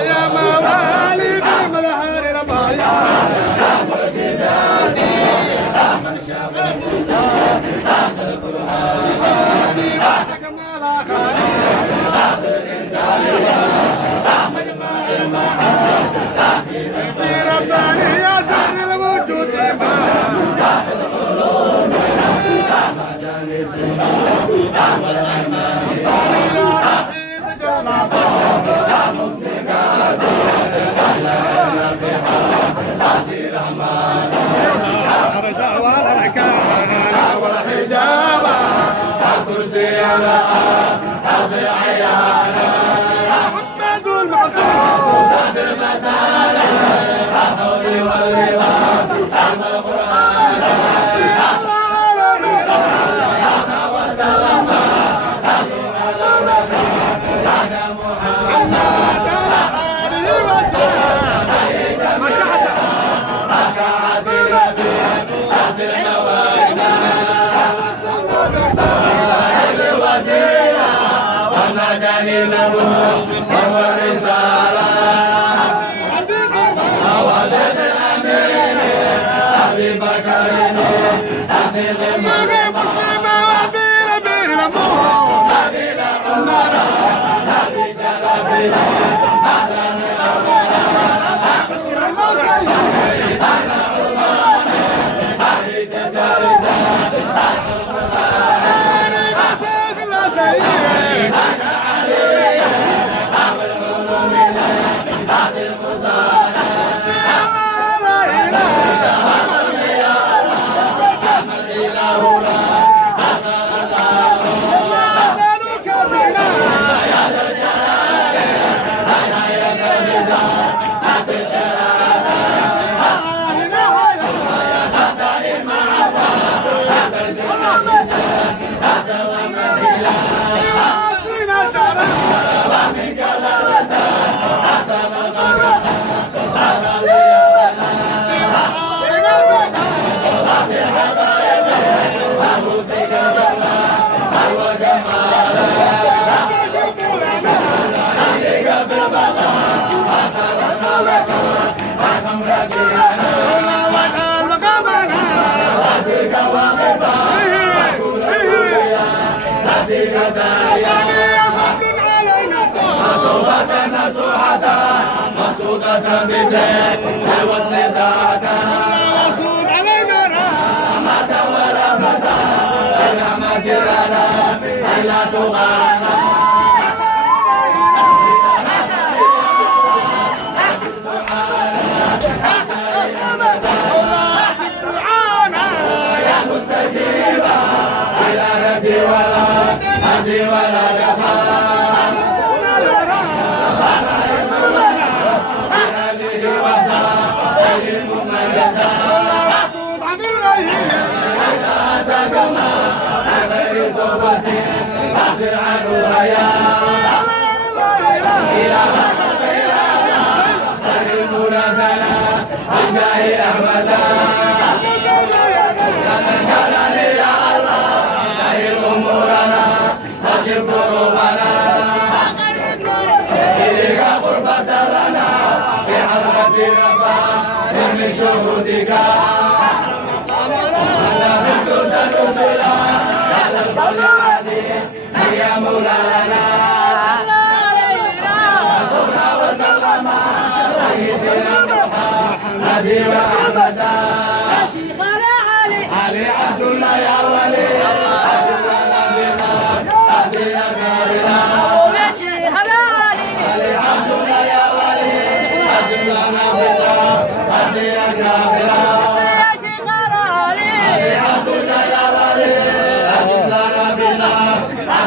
يا موالي بملهار البايع رباني يا سر الوجود كرسي على أبي عيانا محمد المعصوم صاحب المثال حولي والرضا أحمد القرآن يا وسلم صلوا على النبي على محمد عليه وسلم مشاعة النبي عبد الموالي والمعدن زبون وهو رسالة وزد الأمين أبي بكر صديق المسلم أبي عمر أبي جلال أهلا علينا توبة نصوحة مقصودة بدين الوصل دارة مقصود علينا مات ولا فتى بين مكرنا لا تغانا يا مستجيبا إلى ردي ولا جفا من شهودك نحن سنزل على الصلاة يا مولانا صلى وسلم سيدنا محمد وأحمد يا شيخ علي عبد الله يا ولي عبد الله بنا يا كاملا يا شيخ علي عبد الله يا ولي عبد الله بنا يا كاملا يا شيخ علي عبد الله يا ولي عبد الله بنا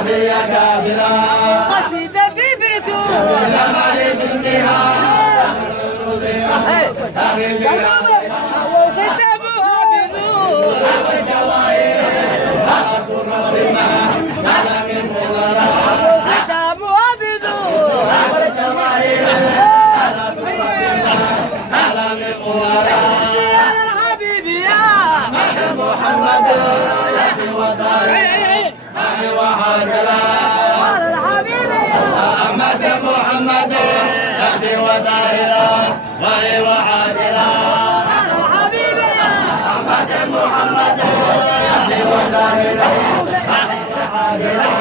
يا كاملا قصيدتي بتقول جمال باسمها محمد ياسين وطارق أحمد محمد ياسين وطارق وحاجرا أحمد محمد ياسين وطارق وحاجرا